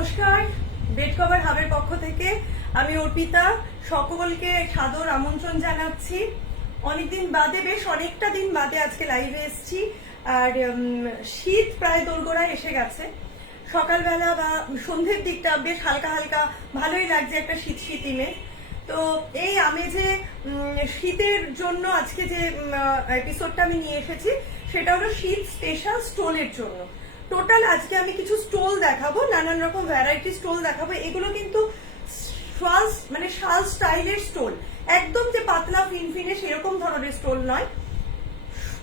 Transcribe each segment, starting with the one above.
নমস্কার, bed cover হাবের পক্ষ থেকে আমি অর্পিতা সকলকে সাদর আমন্ত্রণ জানাচ্ছি। অনেকদিন বাদে, বেশ অনেকটা দিন বাদে আজকে লাইভে এসেছি। আর শীত প্রায় দোরগোড়ায় এসে গেছে। সকালবেলা বা সন্ধ্যের দিকটা বেশ হালকা হালকা ভালোই লাগছে, একটা শীত শীতিমে। তো এই আমেজে শীতের জন্য আজকে যে এপিসোডটা আমি নিয়ে এসেছি সেটা হলো শীত স্পেশাল স্টোলের জন্য। টোটাল আজকে আমি কিছু স্টোল দেখাবো, নানান রকম ভ্যারাইটি স্টোল দেখাবো। এগুলো কিন্তু শাল স্টাইলের স্টোল, একদম যে পাতলা ফিনফিনে সেরকম ধরনের স্টোল নয়,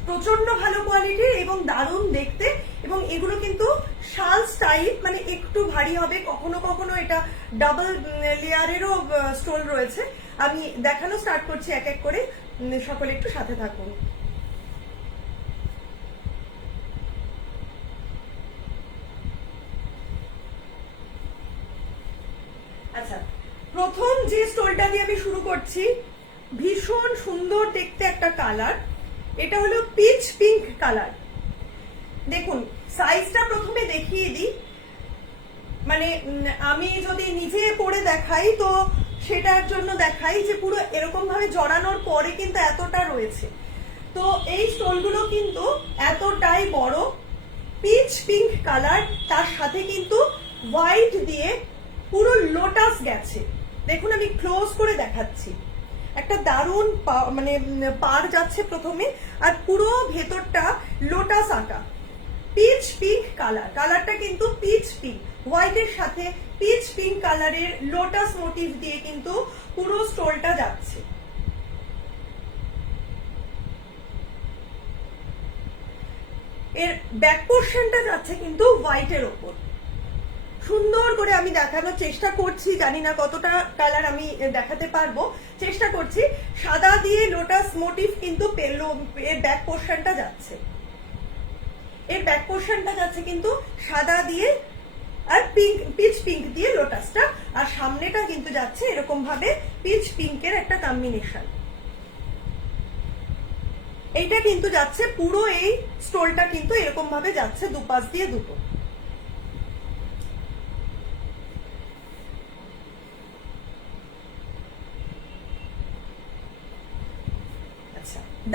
প্রচন্ড ভালো কোয়ালিটির এবং দারুণ দেখতে। এবং এগুলো কিন্তু শাল স্টাইল, মানে একটু ভারী হবে, কখনো কখনো এটা ডাবল লেয়ারেরও স্টোল রয়েছে। আমি দেখানো স্টার্ট করছি এক এক করে, সকলে একটু সাথে থাকুন। আচ্ছা, প্রথম যে স্টোলটা দিয়ে আমি শুরু করছি, ভীষণ সুন্দর দেখতে একটা কালার, এটা হলো পিচ পিঙ্ক কালার। দেখুন সাইজটা প্রথমে দেখিয়ে দিই, মানে আমি যদি নিজে পরে দেখাই তো সেটার জন্য দেখাই যে পুরো এরকম ভাবে জড়ানোর পরে কিন্তু এতটা রয়েছে। তো এই স্টোলগুলো কিন্তু এতটাই বড়, পিচ পিঙ্ক কালার, তার সাথে কিন্তু হোয়াইট দিয়ে পুরো লোটাস গেছে। দেখুন আমি ক্লোজ করে দেখাচ্ছি, একটা দারুণ মানে পার যাচ্ছে প্রথমে, আর পুরো ভেতরটা লোটাস আঁকা। পিচ পিঙ্ক কালার, কালারটা কিন্তু পিচ পিঙ্ক, হোয়াইটের সাথে পিচ পিঙ্ক কালারের লোটাস মোটিভ দিয়ে কিন্তু পুরো স্টোলটা যাচ্ছে। এর ব্যাক পোর্শনটা যাচ্ছে কিন্তু হোয়াইটের ওপর। সুন্দর করে আমি দেখানোর চেষ্টা করছি, জানি না কতটা কালার আমি দেখাতে পারবো, চেষ্টা করছি। সাদা দিয়ে লোটাস মোটিভ কিন্তু এর ব্যাক পোর্শনটা যাচ্ছে, এর ব্যাক পোর্শনটা যাচ্ছে কিন্তু সাদা দিয়ে আর পিঙ্ক, পিচ পিঙ্ক দিয়ে লোটাসটা, আর সামনেটা কিন্তু যাচ্ছে এরকম ভাবে পিচ পিঙ্কের একটা কম্বিনেশন। এইটা কিন্তু যাচ্ছে পুরো, এই স্টোলটা কিন্তু এরকম ভাবে যাচ্ছে দুপাশ দিয়ে দুটো।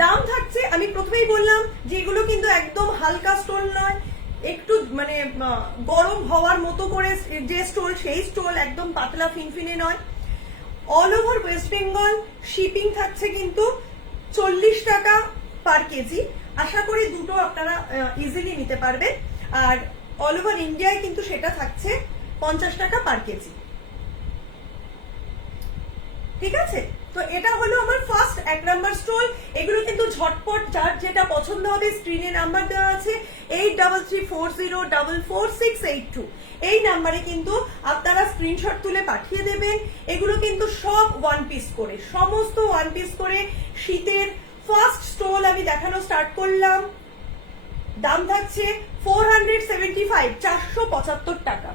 দাম থাকছে, আমি প্রথমেই বললাম যে এগুলো কিন্তু একদম হালকা স্টোল নয়, একটু মানে গরম হওয়ার মতো করে যে স্টোল সেই স্টোল, একদম পাতলা ফিনফিনে নয়। All over West Bengal shipping থাকছে কিন্তু 40 টাকা পার কেজি। আশা করি দুটো আপনারা ইজিলি নিতে পারবেন। আর অল ওভার ইন্ডিয়ায় কিন্তু সেটা থাকছে 50 টাকা পার কেজি। ঠিক আছে, তো এটা হলো আমার ফার্স্ট 1 নাম্বার স্টোল। এগুলো কিন্তু ঝটপট, যার যেটা পছন্দ হবে স্ক্রিনে নাম্বার দেওয়া আছে 8334044682, এই নাম্বারে কিন্তু আপনারা স্ক্রিনশট তুলে পাঠিয়ে দেবেন। এগুলো কিন্তু সব ওয়ান পিস করে, সমস্ত ওয়ান পিস করে শীতের ফার্স্ট স্টোল আমি দেখানো স্টার্ট করলাম। দাম থাকছে 475, 475 টাকা।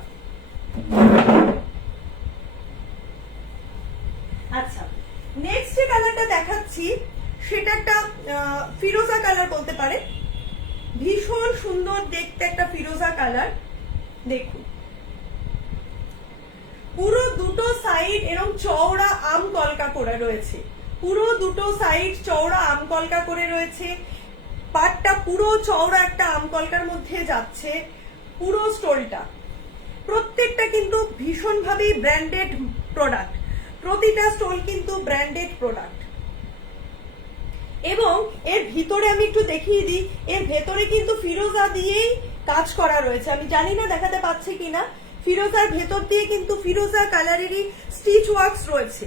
আচ্ছা, নেক্সট যে কালারটা দেখাচ্ছি সেটা একটা ফিরোজা কালার বলতে পারে, ভীষণ সুন্দর দেখতে একটা ফিরোজা কালার। দেখুন পুরো দুটো সাইড এরকম চওড়া আম কলকা করে রয়েছে, পুরো দুটো সাইড চওড়া আম কলকা করে রয়েছে, পাটটা পুরো চওড়া একটা আম কলকার মধ্যে যাচ্ছে পুরো স্টোলটা। প্রত্যেকটা কিন্তু ভীষণ ভাবে ব্র্যান্ডেড প্রোডাক্ট, প্রতিটা স্টোল কিন্তু ব্র্যান্ডেড প্রোডাক্ট। এবং এর ভিতরে আমি একটু দেখিয়ে দিই, এর ভেতরে কিন্তু ফিরোজা দিয়েই কাজ করা রয়েছে। আমি জানি না দেখাতে পাচ্ছি কিনা, ফিরোজার ভেতর দিয়ে কিন্তু ফিরোজা কালারেরই স্টিচ ওয়ার্কস রয়েছে,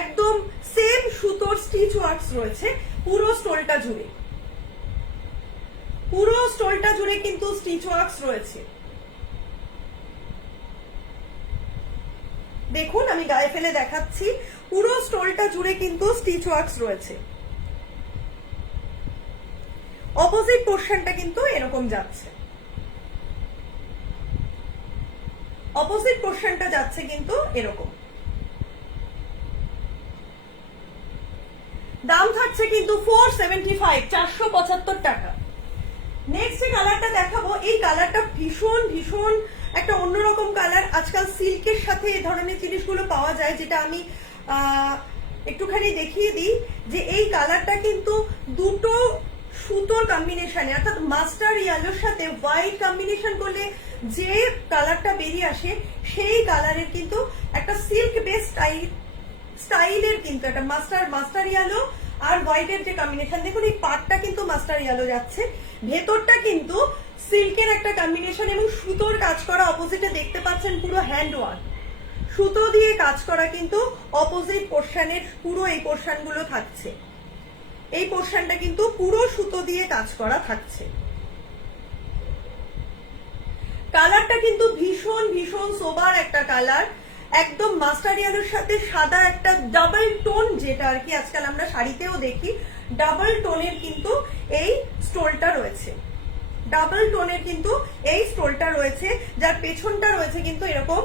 একদম সেম সুতোর স্টিচ ওয়ার্কস রয়েছে পুরো স্টোলটা জুড়ে। পুরো স্টোলটা জুড়ে কিন্তু স্টিচ ওয়ার্কস রয়েছে। দেখুন আমি গায়ে ফেলে দেখাচ্ছি, পুরো স্টোলটা জুড়ে কিন্তু স্টিচ ওয়ার্কস রয়েছে। অপোজিট পোর্শনটা কিন্তু এরকম যাচ্ছে, অপোজিট পোর্শনটা যাচ্ছে কিন্তু এরকম। দাম থাকছে কিন্তু 475, 475 টাকা। নেক্সট যে কালারটা দেখাবো, এই কালারটা ভীষণ ভীষণ একটা অন্যরকম কালার। আজকাল সিল্কের সাথে এই ধরনের জিনিসগুলো পাওয়া যায়, যেটা আমি একটুখানি দেখিয়ে দিই যে এই কালারটা কিন্তু দুটো সুতোর কম্বিনেশনে, অর্থাৎ মাস্টার ইয়েলোর সাথে হোয়াইট কম্বিনেশন করলে যে কালারটা বেরিয়ে আসে সেই কালারের কিন্তু একটা সিল্ক বেস স্টাইলের কিন্তু একটা মাস্টার ইয়েলো আর হোয়াইটের যে কম্বিনেশন, দেখুন এই পাটটা কিন্তু মাস্টার ইয়েলো যাচ্ছে, ভেতরটা কিন্তু সিল্কের একটা কম্বিনেশন এবং সুতোর কাজ করা। অপোজিটে দেখতে পাচ্ছেন পুরো হ্যান্ড ওয়ার্ক, সুতো দিয়ে কাজ করা কিন্তু অপোজিট পোর্শনের পুরো এই পোর্শন গুলো থাকছে। এই পোর্শনটা কিন্তু পুরো সুতো দিয়ে কাজ করা থাকছে। কালারটা কিন্তু ভীষণ ভীষণ সোবার একটা কালার, একদম মাস্টার ইয়েলোর সাথে সাদা একটা ডাবল টোন, যেটা আর কি আজকাল আমরা শাড়িতেও দেখি, ডাবল টোনের কিন্তু এই স্টোলটা রয়েছে, ডাবল টোনের কিন্তু এই স্টোলটা রয়েছে, যার পেছনটা রয়েছে কিন্তু এরকম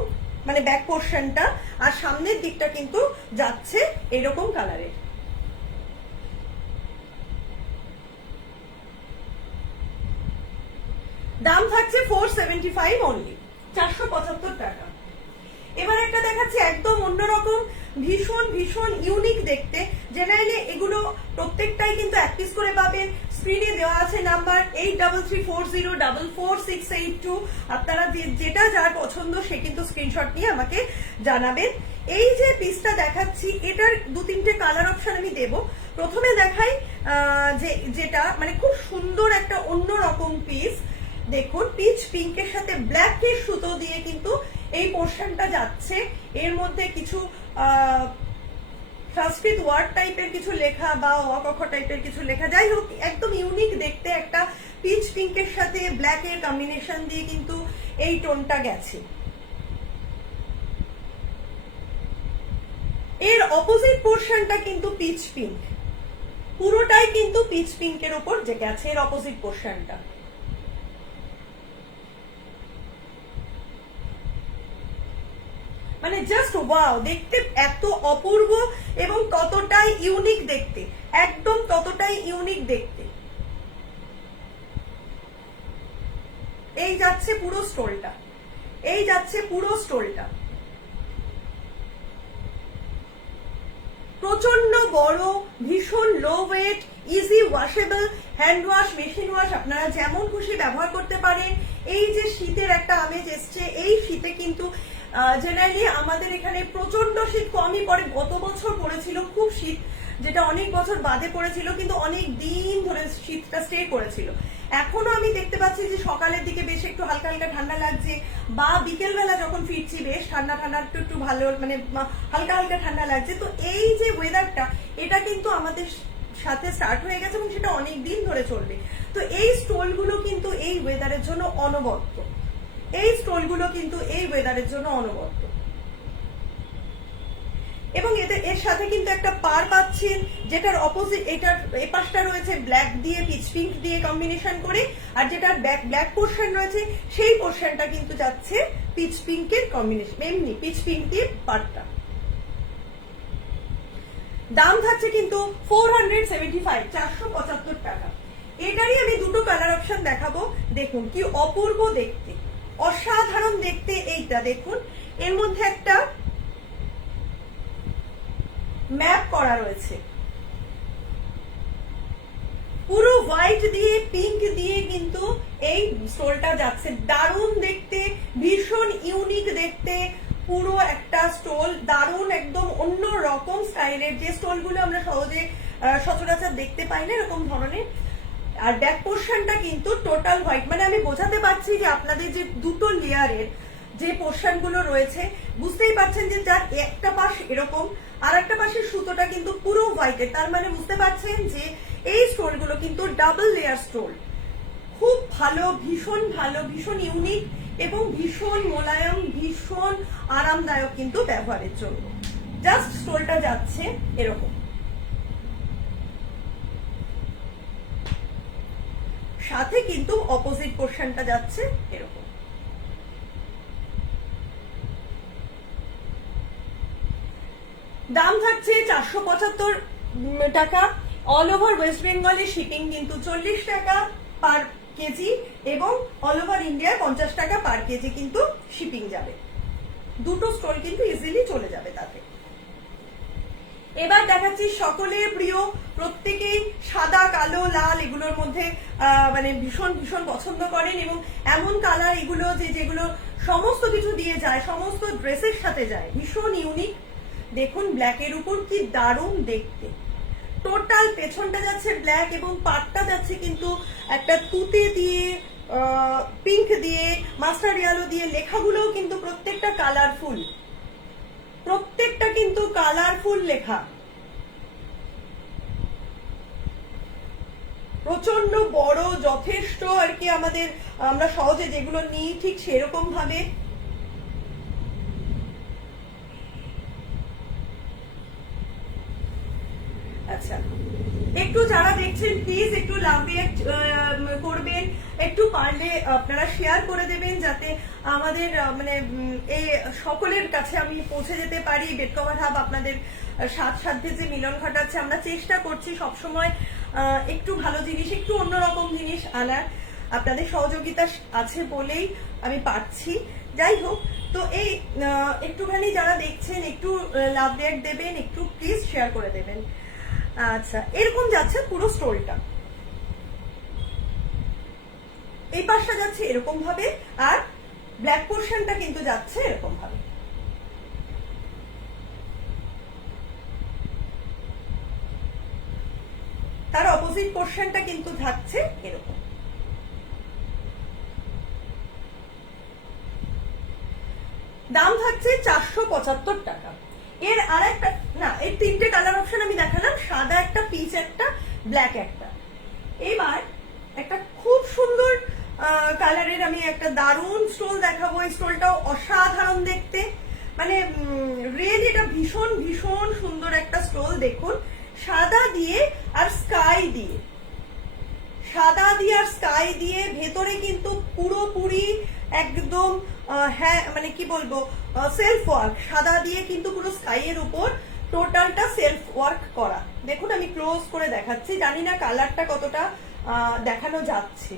মানে ব্যাক পোর্শনটা, আর সামনের দিকটা কিন্তু যাচ্ছে এরকম কালারের। দাম থাকছে 475 অনলি, 475 টাকা। এবার একটা দেখাচ্ছি একদম অন্যরকম, ভীষণ ভীষণ ইউনিক দেখতে। জেনারেলি এগুলো প্রত্যেকটাই কিন্তু এক পিস করে পাবেন। স্ক্রিনে দেওয়া আছে নাম্বার 8334044682। আপনারা যেটা যার পছন্দ সে কিন্তু স্ক্রিনশট নিয়ে আমাকে জানাবেন। এই যে পিসটা দেখাচ্ছি এটার 2-3টে কালার অপশন আমি দেব। প্রথমে দেখাই যেটা মানে খুব সুন্দর একটা অন্যরকম পিস, দেখুন পিচ পিঙ্কের সাথে ব্ল্যাকের সুতো দিয়ে কিন্তু এই পোর্শনটা যাচ্ছে। এর মধ্যে কিছু সংস্কৃত ওয়ার্ড টাইপের কিছু লেখা বা অকক্ষ টাইপের কিছু লেখা, যাই হোক একদম ইউনিক দেখতে একটা পিচ পিঙ্কের সাথে ব্ল্যাকের কম্বিনেশন দিয়ে কিন্তু এই টোনটা গেছে। এর অপোজিট পোর্শনটা কিন্তু পিচ পিঙ্ক, পুরোটাই কিন্তু পিচ পিঙ্কের উপর যে গেছে এর অপোজিট পোর্শনটা। মানে জাস্ট ওয়াও, দেখতে এত অপূর্ব এবং ততটাই ইউনিক দেখতে, একদম ততটাই ইউনিক দেখতে। এই যাচ্ছে পুরো স্টোলটা, এই যাচ্ছে পুরো স্টোলটা, প্রচন্ড বড়, ভীষণ লো wait, easy washable, hand wash, machine wash, আপনারা যেমন খুশি ব্যবহার করতে পারেন। এই যে শীতের একটা আমেজ এসছে, এই শীতে কিন্তু জেনারেলি আমাদের এখানে প্রচন্ড শীত কমই পড়ে, গত বছর পড়েছিল খুব শীত, যেটা অনেক বছর বাদে পড়েছিল, কিন্তু অনেক দিন ধরে শীতটা স্টে করেছিল। এখনো আমি দেখতে পাচ্ছি যে সকালের দিকে বেশ একটু হালকা হালকা ঠান্ডা লাগছে, বা বিকেল বেলা যখন ফিরছি বেশ ঠান্ডা ঠান্ডা একটু ভালো মানে হালকা হালকা ঠান্ডা লাগছে। তো এই যে ওয়েদারটা এটা কিন্তু আমাদের সাথে স্টার্ট হয়ে গেছে এবং সেটা অনেক দিন ধরে চলবে। তো এই স্টোলগুলো কিন্তু এই ওয়েদারের জন্য অনবদ্য, এই স্টোলগুলো কিন্তু এই ওয়েদারের জন্য অনবদ্য। এবং এর সাথে কিন্তু একটা পার পাচ্ছেন, যেটার অপোজিট এটার এপাশটা রয়েছে ব্ল্যাক দিয়ে পিচ পিঙ্ক দিয়ে কম্বিনেশন করে, আর যেটার ব্ল্যাক পোর্শন রয়েছে সেই পোর্শনটা কিন্তু যাচ্ছে পিচ পিঙ্কের কম্বিনেশন, এমনি পিচ পিঙ্ক দিয়ে পারটা। দাম থাকছে কিন্তু 475, 475 টাকা। এটারই আমি দুটো কালার অপশন দেখাবো। দেখুন কি অপূর্ব দেখতে, অসাধারণ দেখতে। এইটা দেখুন, এর মধ্যে একটা ম্যাপ করা রয়েছে, পুরো হোয়াইট দিয়ে পিঙ্ক দিয়ে কিন্তু এই স্টোলটা যাচ্ছে। দারুণ দেখতে, ভীষণ ইউনিক দেখতে, পুরো একটা স্টোল, দারুণ একদম অন্য রকম স্টাইলের, যে স্টোলগুলো আমরা সহজে সচরাচর দেখতে পাই না এরকম ধরনের। আর ব্যাক পোর্শনটা কিন্তু টোটাল হোয়াইট, মানে আমি বোঝাতে পারছি যে আপনাদের যে দুটো লেয়ারের যে পোর্শন গুলো রয়েছে বুঝতেই পারছেন যে যার একটা পাশ এরকম আর একটা পাশের সুতোটা কিন্তু পুরো হোয়াইটের, তার মানে বুঝতে পারছেন যে এই স্টোলগুলো কিন্তু ডাবল লেয়ার স্টোল। খুব ভালো, ভীষণ ইউনিক এবং ভীষণ মোলায়েম, ভীষণ আরামদায়ক কিন্তু ব্যবহারের জন্য। জাস্ট স্টোলটা যাচ্ছে এরকম, সাথে কিন্তু অপোজিট পোর্শনটা যাচ্ছে এরকম। দাম থাকছে 475 টাকা। অল ওভার ওয়েস্ট বেঙ্গলে শিপিং কিন্তু 40 টাকা পার কেজি, এবং অল ওভার ইন্ডিয়ায় 50 টাকা পার কেজি কিন্তু শিপিং যাবে। দুটো স্টোল কিন্তু ইজিলি চলে যাবে তাতে। এবার দেখাচ্ছি সকলের প্রিয়, প্রত্যেকেই সাদা, কালো, লাল এগুলোর মধ্যে মানে ভীষণ ভীষণ পছন্দ করেন, এবং এমন কালার এগুলো যেগুলো সমস্ত কিছু দিয়ে যায়, সমস্ত ড্রেসের সাথে যায়, ভীষণ ইউনিক। দেখুন ব্ল্যাকের উপর কি দারুণ দেখতে। টোটাল পেছনটা যাচ্ছে ব্ল্যাক এবং পাটটা যাচ্ছে কিন্তু একটা তুতে দিয়ে, পিঙ্ক দিয়ে, মাস্টার্ড ইয়েলো দিয়ে, লেখাগুলোও কিন্তু প্রত্যেকটা কালারফুল, প্রত্যেকটা কিন্তু কালারফুল লেখা, প্রচন্ড বড়, যথেষ্ট আর কি আমাদের, আমরা সহজে যেগুলো নিই ঠিক সেরকম ভাবে। আচ্ছা, একটু যারা দেখছেন প্লিজ একটু লাভ করবেন, একটু পারলে আপনারা শেয়ার করে দেবেন, যাতে আমাদের মানে এই সকলের কাছে আমি পৌঁছে যেতে পারি। বেড কভার হাব আপনাদের সাথে যে মিলন ঘটাচ্ছে, আমরা চেষ্টা করছি সবসময় একটু ভালো জিনিস, একটু অন্যরকম জিনিস আনার। আপনাদের সহযোগিতা আছে বলেই আমি পারছি। যাই হোক, তো এই একটুখানি যারা দেখছেন একটু লাভ রিঅ্যাক্ট দেবেন, একটু প্লিজ শেয়ার করে দেবেন। আচ্ছা, এরকম যাচ্ছে পুরো স্টোরিটা, এই পাশটা যাচ্ছে এরকম ভাবে, আর ব্ল্যাক পোর্শনটা কিন্তু যাচ্ছে এরকম ভাবে। তার অপোজিট পোর্শনটা কিন্তু থাকছে এরকম। দাম থাকছে 475 টাকা। এর আর একটা না, এই তিনটে কালার অপশন আমি দেখালাম, সাদা একটা, পিচ একটা, ব্ল্যাক একটা। এবার একটা খুব সুন্দর কালারের আমি একটা দারুণ স্টোল দেখাবো। এই স্টোলটাও অসাধারণ দেখতে, মানে রিয়েলি এটা ভীষণ ভীষণ সুন্দর একটা স্টোল। দেখুন সাদা দিয়ে আর স্কাই দিয়ে, সাদা দিয়ে আর স্কাই দিয়ে, ভেতরে কিন্তু পুরোপুরি একদম হ্যাঁ মানে কি বলবো, সেলফ ওয়ার্ক, সাদা দিয়ে কিন্তু পুরো স্কাই এর উপর টোটালটা সেলফ ওয়ার্ক করা। দেখুন আমি ক্লোজ করে দেখাচ্ছি, জানি না কালারটা কতটা দেখানো যাচ্ছে।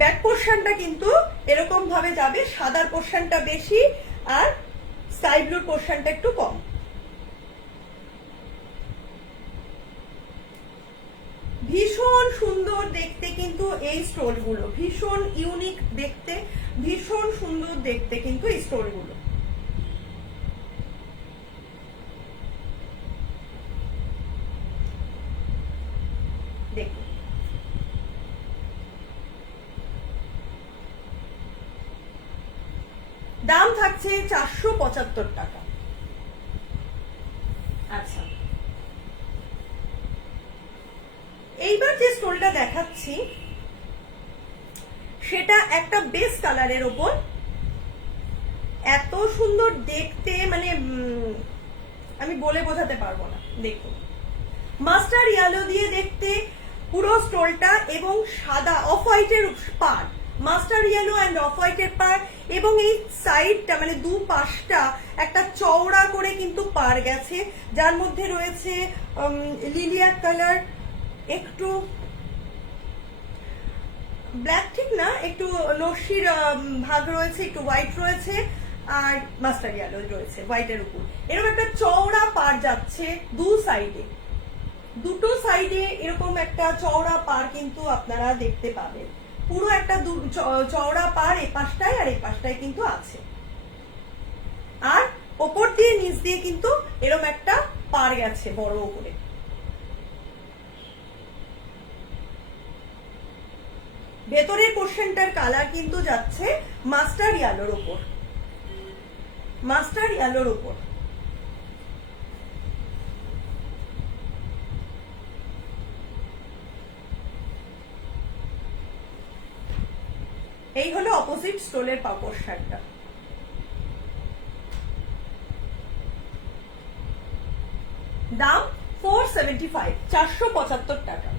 ব্যাক পোর্শনটা কিন্তু এরকম ভাবে যাবে, সাদার পোর্শনটা বেশি আর স্কাই ব্লুর পোর্শনটা একটু কম। ভীষণ সুন্দর দেখতে কিন্তু এই স্টোলগুলো, ভীষণ ইউনিক দেখতে, ভীষণ সুন্দর দেখতে কিন্তু এই স্টোলগুলো। দেখুন দাম থাকছে 475 টাকা। আচ্ছা, এইবার যে স্টোলটা দেখাচ্ছি সেটা একটা বেস কালারের ওপর, এত সুন্দর দেখতে, মানে আমি বলে বোঝাতে পারবো না। দেখুন মাস্টার্ড ইয়েলো দিয়ে দেখতে পুরো স্টোলটা, এবং সাদা অফ হোয়াইটের পার, মাস্টার্ড ইয়েলো অ্যান্ড অফ হোয়াইটের পার, এবং এই সাইডটা মানে দু পাশটা একটা চওড়া করে কিন্তু পার গেছে, যার মধ্যে রয়েছে লিলিয়া কালার, একটু ব্ল্যাক ঠিক না, একটু লস্যির ভাগ রয়েছে, একটু হোয়াইট রয়েছে, আর মাস্টার্ড ইয়েলো রয়েছে হোয়াইটের উপর। এরকম একটা চওড়া পার যাচ্ছে দু সাইডে, দুটো সাইডে এরকম একটা চওড়া পার কিন্তু আপনারা দেখতে পাবেন। পুরো একটা চওড়া পার এই পাশটায় আর এই পাশটায় কিন্তু আছে, আর ওপর দিয়ে নিচ দিয়ে কিন্তু এরকম একটা পার গেছে বড় উপরে। ভেতরের পোর্শনটার কালার কিন্তু যাচ্ছে মাস্টার্ড ইয়েলোর উপর, মাস্টার্ড ইয়েলোর উপর। এই হলো অপোজিট স্টোলের পোর্শনটা। দাম 475, 475 টাকা।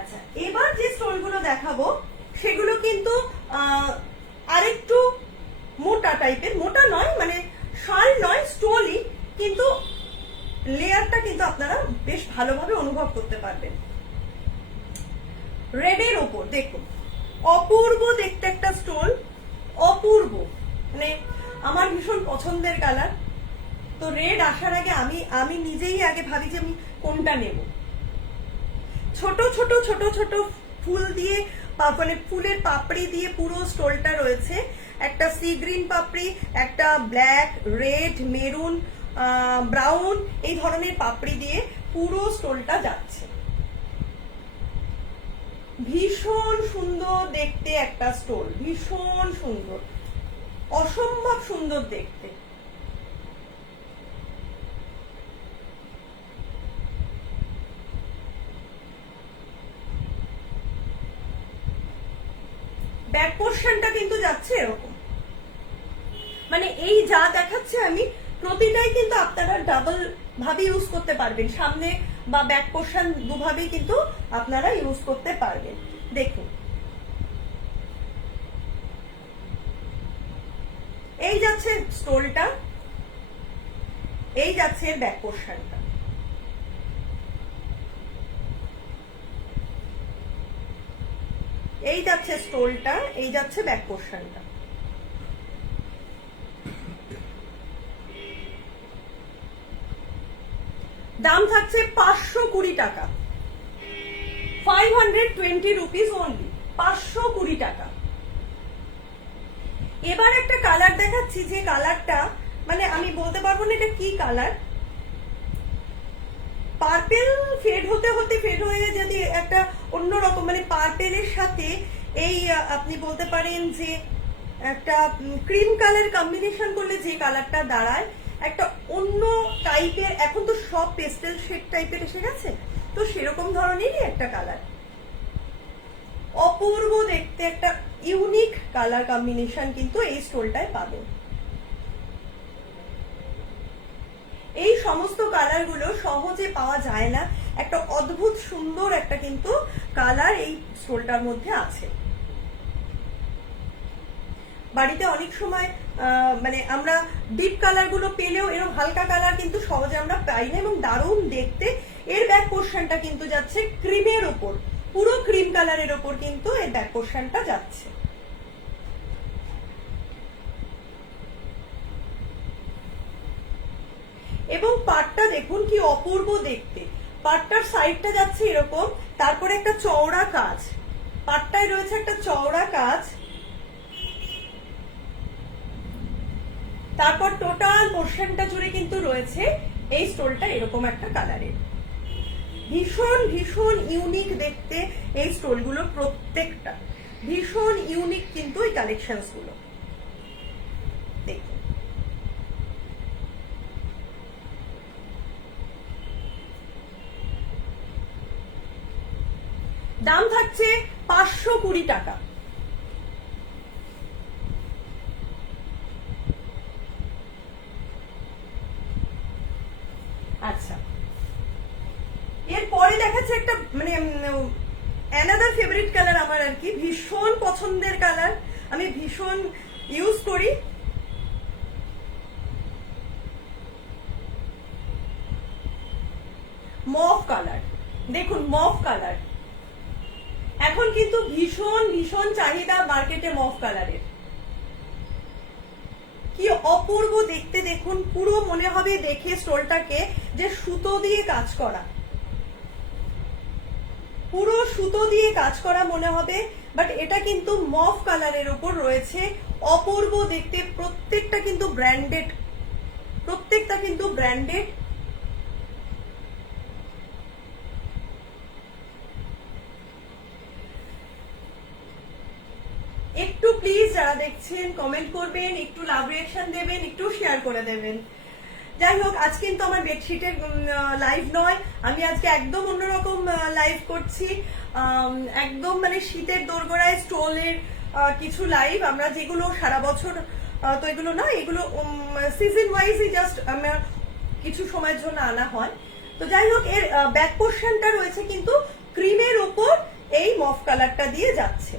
আচ্ছা, এবার যে স্টোলগুলো দেখাবো সেগুলো কিন্তু আরেকটু মোটা টাইপের, মোটা নয় মানে শাল নয়, স্টোলই, কিন্তু লেয়ারটা কিন্তু আপনারা বেশ ভালোভাবে অনুভব করতে পারবেন। রেডের ওপর দেখুন, অপূর্ব দেখতে একটা স্টোন, অপূর্ব, মানে আমার ভীষণ পছন্দের কালার। তো রেড আসার আগে আমি নিজেই আগে ভাবি যে আমি কোনটা নেব। ছোট ছোট ছোট ছোট ফুল দিয়ে, মানে ফুলের পাপড়ি দিয়ে পুরো স্টোলটা রয়েছে। একটা সি গ্রিন পাপড়ি, একটা ব্ল্যাক, রেড, মেরুন, ব্রাউন, এই ধরনের পাপড়ি দিয়ে পুরো স্টোলটা যাচ্ছে। ভীষণ সুন্দর দেখতে একটা স্টোল, ভীষণ সুন্দর, অসম্ভব সুন্দর দেখতে। ব্যাক পোর্শনটা কিন্তু যাচ্ছে এরকম, মানে এই যা দেখাচ্ছে আমি প্রতিটাই কিন্তু আপনারা ডাবল ভাবে ইউজ করতে পারবেন, সামনে বা ব্যাক পোর্শন দুভাবেই কিন্তু আপনারা ইউজ করতে পারবেন। দেখুন এই যাচ্ছে স্টোলটা, এই যাচ্ছে এর ব্যাক পোর্শনটা। এই যাচ্ছে স্টোলটা, এই যাচ্ছে ব্যাক পোর্শনটা। দাম থাকছে 520 টাকা, 520 রুপিস অনলি, 520 টাকা। এবার একটা কালার দেখাচ্ছি, যে কালারটা মানে আমি বলতে পারবো না এটা কি কালার। পার্পেল ফেড হতে হতে ফেড হয়ে যদি একটা অন্যরকম, মানে পার্পেলের সাথে এই আপনি বলতে পারেন যে একটা ক্রিম কালার কম্বিনেশন করলে যে কালারটা দাঁড়ায়, একটা অন্য টাইপের, এখন তো সব পেস্টেল শেড টাইপের এসে গেছে, তো সেরকম ধরনেরই একটা কালার, অপূর্ব দেখতে একটা ইউনিক কালার কম্বিনেশন কিন্তু এই স্টোলটায় পাবেন। এই সমস্ত কালার গুলো সহজে পাওয়া যায় না, একটা অদ্ভুত সুন্দর একটা কিন্তু কালার এই স্টোলটার মধ্যে আছে। বাড়িতে অনেক সময় মানে আমরা ডিপ কালার গুলো পেলেও এরকম হালকা কালার কিন্তু সহজে আমরা পাই না, এবং দারুণ দেখতে। এর ব্যাক পোর্শনটা কিন্তু যাচ্ছে ক্রিমের ওপর, পুরো ক্রিম কালারের ওপর কিন্তু এর ব্যাক পোর্শনটা যাচ্ছে। এবং পাটটা দেখুন কি অপূর্ব দেখতে, পাটটার সাইডটা যাচ্ছে এরকম, তারপরে একটা চওড়া কাজ, পাটটায় রয়েছে একটা চওড়া কাজ, তারপর টোটাল পোর্শনটা জুড়ে কিন্তু রয়েছে এই স্টোলটা এরকম একটা কালারের। ভীষণ ভীষণ ইউনিক দেখতে এই স্টোলগুলো, প্রত্যেকটা ভীষণ ইউনিক কিন্তু এই কালেকশনস গুলো। দেখুন দাম থাকছে 520 টাকা। আচ্ছা, এরপরে দেখাচ্ছে একটা মানে অ্যানাদার ফেভারিট কালার আমার, আর কি ভীষণ পছন্দের কালার, আমি ভীষণ ইউজ করি। মভ কালার, দেখুন মভ কালার এখন কিন্তু ভীষণ ভীষণ চাহিদা মার্কেটে মভ কালারের। কি অপূর্ব দেখতে দেখুন, পুরো মনে হবে দেখে স্টোলটাকে যে সুতো দিয়ে কাজ করা, পুরো সুতো দিয়ে কাজ করা মনে হবে, বাট এটা কিন্তু মভ কালারের উপর রয়েছে, অপূর্ব দেখতে। প্রত্যেকটা কিন্তু ব্র্যান্ডেড, প্রত্যেকটা কিন্তু ব্র্যান্ডেড। একটু প্লিজ যারা দেখছেন কমেন্ট করবেন, একটু লাভ রিঅ্যাকশন দেবেন, একটু শেয়ার করে দেবেন। যাই হোক, আজকে কিন্তু আমার বেডশিটের লাইভ নয়, আমি আজকে একদম অন্যরকম লাইভ করছি, একদম মানে শীতের দোরগোড়ায় স্টোলের কিছু লাইভ, আমরা যেগুলো সারা বছর তো এগুলো না, এগুলো সিজন ওয়াইজই জাস্ট আমার কিছু সময়ের জন্য আনা হয়। তো যাই হোক, এর ব্যাক পোর্শনটা রয়েছে কিন্তু ক্রিমের ওপর এই মফ কালারটা দিয়ে যাচ্ছে,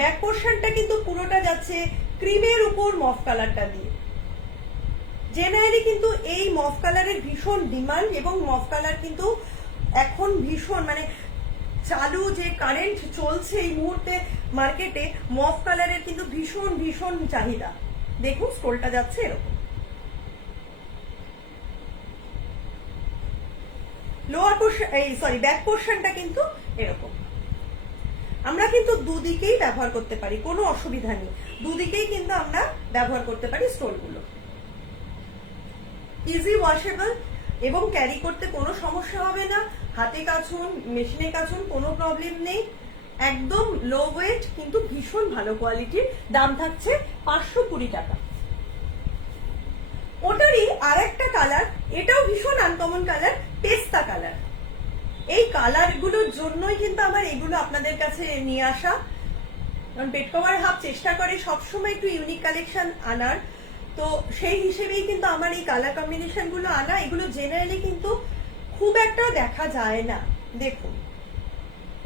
ব্যাক পোর্শনটা কিন্তু পুরোটা যাচ্ছে ক্রিমের উপর মফ কালারটা দিয়ে। জেনারেলি কিন্তু এই মফ কালারের ভীষণ ডিমান্ড, এবং মফ কালার কিন্তু এখন ভীষণ মানে চালু যে কারেন্ট চলছে এই মুহূর্তে মার্কেটে, মফ কালারের কিন্তু ভীষণ ভীষণ চাহিদা। দেখুন স্টোলটা যাচ্ছে এরকম। লোয়ার পোর্শন ব্যাক পোর্শনটা কিন্তু এরকম। আমরা কিন্তু দুদিকেই ব্যবহার করতে পারি, কোনো অসুবিধা নেই, দুদিকেই কিন্তু আমরা ব্যবহার করতে পারি স্টোলগুলো। ইজি ওয়াশেবল এবং ক্যারি করতে কোনো সমস্যা হবে না। হাতে কাচুন, মেশিনে কাচুন, কোনো প্রবলেম নেই। একদম লো ওয়েট কিন্তু ভীষণ ভালো কোয়ালিটির। দাম থাকছে 520 টাকা। ওটারই আর একটা কালার, এটাও ভীষণ আনকমন কালার, পেস্তা কালার। এই কালার গুলোর জন্যই কিন্তু আমার এগুলো আপনাদের কাছে নিয়ে আসা। কারণ বেড কভার হাব চেষ্টা করে সবসময় একটু ইউনিক কালেকশন আনার, তো সেই হিসেবেই কিন্তু আমার এই কালার কম্বিনেশন গুলো আনা। এগুলো জেনারেলি কিন্তু খুব একটা দেখা যায় না। দেখুন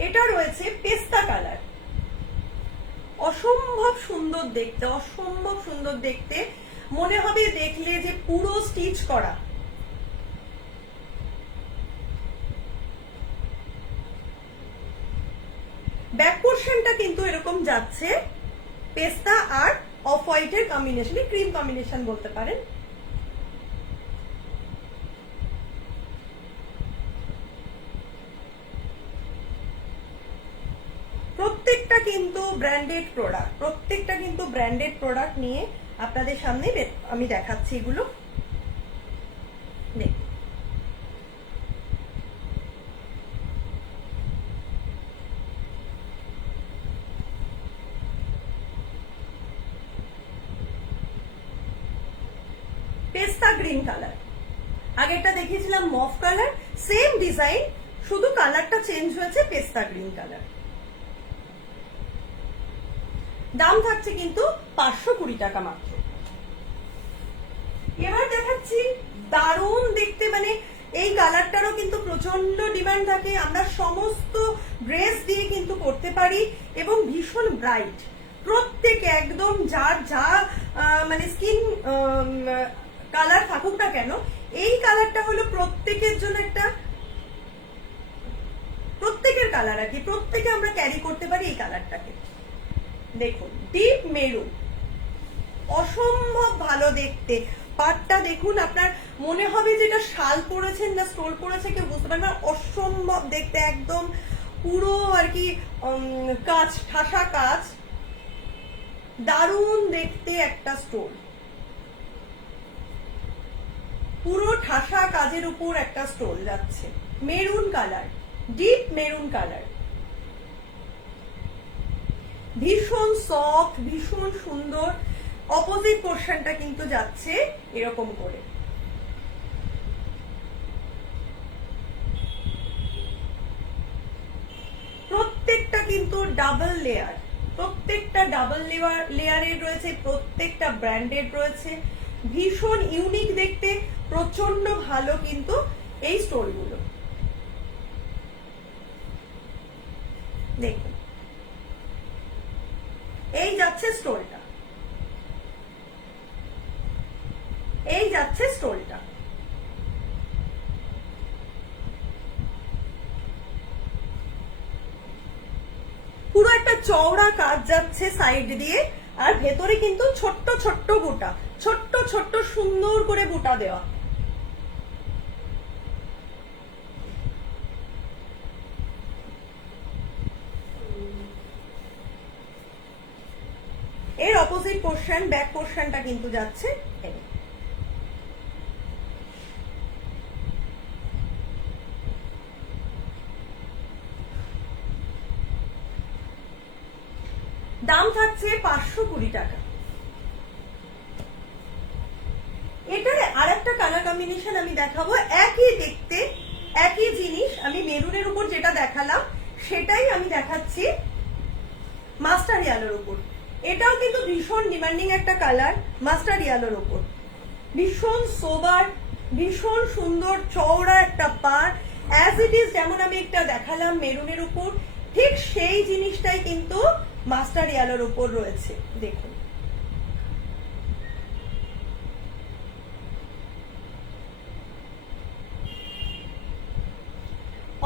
এটা রয়েছে পেস্তা কালার, অসম্ভব সুন্দর দেখতে, অসম্ভব সুন্দর দেখতে, মনে হবে দেখলে যে পুরো স্টিচ করা। ব্যাক পোর্শনটা কিন্তু এরকম যাচ্ছে পেস্তা আর অফ হোয়াইটের কম্বিনেশনে, ক্রিম কম্বিনেশন বলতে পারেন। প্রত্যেকটা কিন্তু ব্র্যান্ডেড প্রোডাক্ট, প্রত্যেকটা কিন্তু ব্র্যান্ডেড প্রোডাক্ট নিয়ে আপনাদের সামনে আমি দেখাচ্ছি এগুলো। দেখুন পেস্তা গ্রিন কালার, আগেরটা দেখিয়েছিলাম মফ কালার, সেম ডিজাইন, শুধু কালারটা চেঞ্জ হয়েছে, পেস্তা গ্রিন কালার। দাম থাকছে কিন্তু 520 টাকা মাত্র। এবার দেখাচ্ছি দারুণ দেখতে, মানে এই কালারটারও কিন্তু প্রচন্ড ডিমান্ড থাকে। আমরা সমস্ত ড্রেস দিয়ে কিন্তু করতে পারি এবং ভীষণ ব্রাইট। প্রত্যেকে একদম যার যা মানে স্কিন কালার থাকুক না কেন, এই কালারটা হলো প্রত্যেকের জন্য একটা, প্রত্যেকের কালার আর কি, প্রত্যেকে আমরা ক্যারি করতে পারি এই কালারটাকে। দেখুন ডিপ মেরুন, অসম্ভব ভালো দেখতে। পাটটা দেখুন, আপনার মনে হবে যে এটা শাল পরেছেন না স্টোল পরেছে কেউ বুঝতে পারবে না, অসম্ভব দেখতে, একদম পুরো আর কি কাজ, ঠাসা কাজ, দারুণ দেখতে একটা স্টোল, পুরো ঠাসা কাজের উপর একটা স্টোল যাচ্ছে। Maroon colour, deep maroon colour, ভীষণ সফট, ভীষণ সুন্দর। অপোজিট পোর্শনটা কিন্তু যাচ্ছে এরকম করে। প্রত্যেকটা কিন্তু ডাবল লেয়ার, প্রত্যেকটা ডাবল লেয়ারের রয়েছে, প্রত্যেকটা ব্র্যান্ডেড রয়েছে, ভীষণ ইউনিক দেখতে, প্রচন্ড ভালো কিন্তু এই স্টোলগুলো। দেখুন এই যাচ্ছে স্টোলটা, এই যাচ্ছে স্টোলটা। পুরো একটা চওড়া কাজ যাচ্ছে সাইড দিয়ে, আর ভেতরে কিন্তু ছোট্ট ছোট্ট বুটা, ছোট্ট ছোট্ট সুন্দর করে বুটা দেওয়া। এর অপোজিট পোর্শন, ব্যাক পোর্শনটা কিন্তু যাচ্ছে দাম থাকছে 520 টাকা। এটার আর একটা কালার কম্বিনেশন আমি দেখাবো, একই দেখতে একই জিনিস, আমি মেরুনের উপর যেটা দেখালাম সেটাই আমি দেখাচ্ছি মাস্টার ইয়ালোর উপর। এটাও কিন্তু ভীষণ ডিমান্ডিং একটা কালার, মাস্টার ইয়ালোর উপর, ভীষণ সোবার, ভীষণ সুন্দর চওড়া একটা পাড়, অ্যাজ ইট ইজ যেমন আমি একটা দেখালাম মেরুনের উপর, ঠিক সেই জিনিসটাই কিন্তু মাস্টার ইয়ালোর উপর রয়েছে। দেখুন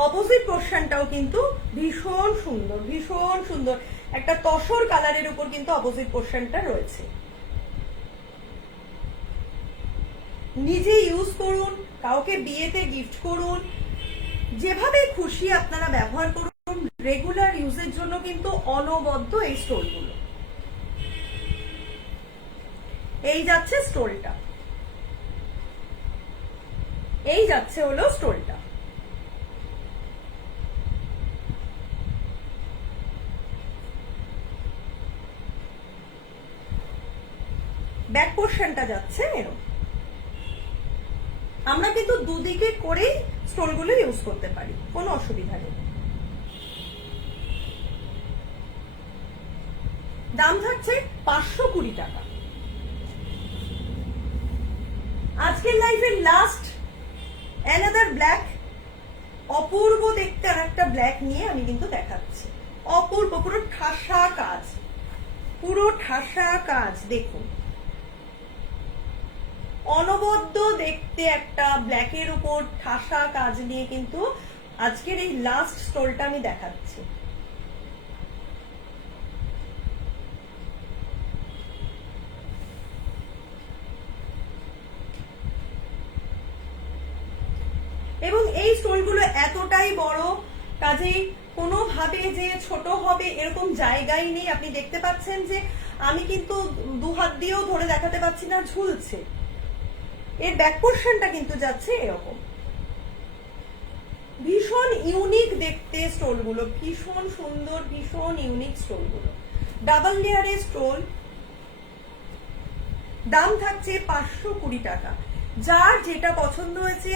অপোজিট পোর্শনটাও কিন্তু ভীষণ সুন্দর, ভীষণ সুন্দর একটা তসর কালারের উপর কিন্তু অপোজিট পোর্শনটা রয়েছে। নিজে ইউজ করুন, কাউকে বিয়েতে গিফট করুন, যেভাবে খুশি আপনারা ব্যবহার করুন। রেগুলার ইউজের জন্য কিন্তু অনবদ্য এই স্টোলগুলো। এই যাচ্ছে স্টোলটা, এই যাচ্ছে হলো স্টোলটা। ব্যাক পোর্শনটা যাচ্ছে এরকম। আমরা কিন্তু দুদিকে করেই স্টোলগুলো ইউজ করতে পারি, কোনো অসুবিধা নেই। দাম থাকছে 520 টাকা। আজকের লাইফের লাস্ট অ্যানাদার ব্ল্যাক, অপূর্ব দেখতে আর একটা ব্ল্যাক নিয়ে আমি কিন্তু দেখাচ্ছি। অপূর্ব, পুরো ঠাসা কাজ, পুরো ঠাসা কাজ দেখুন। অনবদ্য দেখতে একটা ব্ল্যাকের উপর ঠাসা কাজ নিয়ে কিন্তু আজকের এই লাস্ট স্টোলটা আমি দেখাচ্ছি। এবং এই স্টোলগুলো এতটাই বড়, কাজেই কোনোভাবে যে ছোট হবে এরকম জায়গাই নেই। আপনি দেখতে পাচ্ছেন যে আমি কিন্তু দু হাত দিয়েও ধরে দেখাতে পাচ্ছি না, ঝুলছে। এর ব্যাক পোর্শনটা কিন্তু যাচ্ছে এরকম। ভীষণ ইউনিক দেখতে স্টোলগুলো, ভীষণ সুন্দর, ভীষণ ইউনিক স্টোলগুলো। ডাবল লেয়ারের স্টোল, দাম থাকছে 520 টাকা। যার যেটা পছন্দ হয়েছে,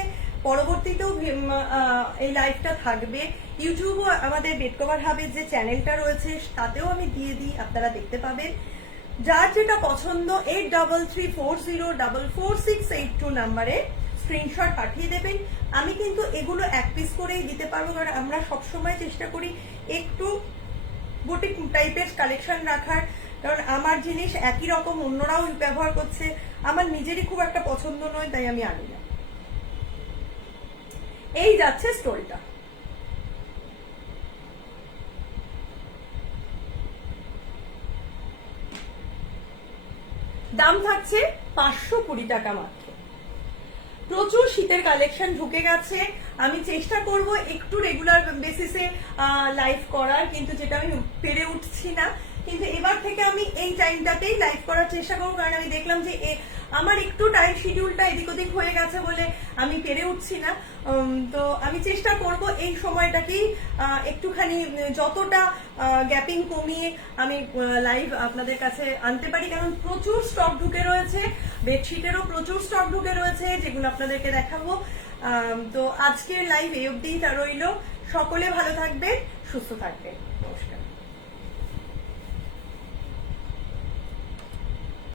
পরবর্তীতেও এই লাইভটা থাকবে ইউটিউব, আমাদের বেড কভার হাবের যে চ্যানেলটা রয়েছে তাতেও আমি দিয়ে দিই, আপনারা দেখতে পাবেন। যার যেটা পছন্দ 8334044682 নাম্বারে স্ক্রিনশট পাঠিয়ে দেবেন। আমি কিন্তু এগুলো এক পিস করেই দিতে পারবো, কারণ আমরা সবসময় চেষ্টা করি একটু বুটিক টাইপের কালেকশন রাখার, কারণ আমার জিনিস একই রকম অন্যরাও ব্যবহার করছে, আমার নিজেরই খুব একটা পছন্দ নয়, তাই আমি আনি না। এই যাচ্ছে স্টোলটা। দাম থাকছে 520 টাকা মাত্র। প্রচুর শীতের কালেকশন ঢুকে গেছে। আমি চেষ্টা করব একটু রেগুলার বেসিসে লাইভ করার, কিন্তু যেটা আমি পেরে উঠছি না। কিন্তু এবার থেকে আমি এই টাইমটাতেই লাইভ করার চেষ্টা করবো, কারণ আমি দেখলাম যে আমার একটু টাইম শিডিউলটা এদিক ওদিক হয়ে গেছে বলে আমি পেরে উঠছি না। তো আমি চেষ্টা করব এই সময়টাকেই একটুখানি যতটা গ্যাপিং কমিয়ে আমি লাইভ আপনাদের কাছে আনতে পারি, কারণ প্রচুর স্টক ঢুকে রয়েছে, বেডশিটেরও প্রচুর স্টক ঢুকে রয়েছে, যেগুলো আপনাদেরকে দেখাবো। তো আজকের লাইভ এই অবধিই রইল। সকলে ভালো থাকবেন, সুস্থ থাকবেন। নমস্কার।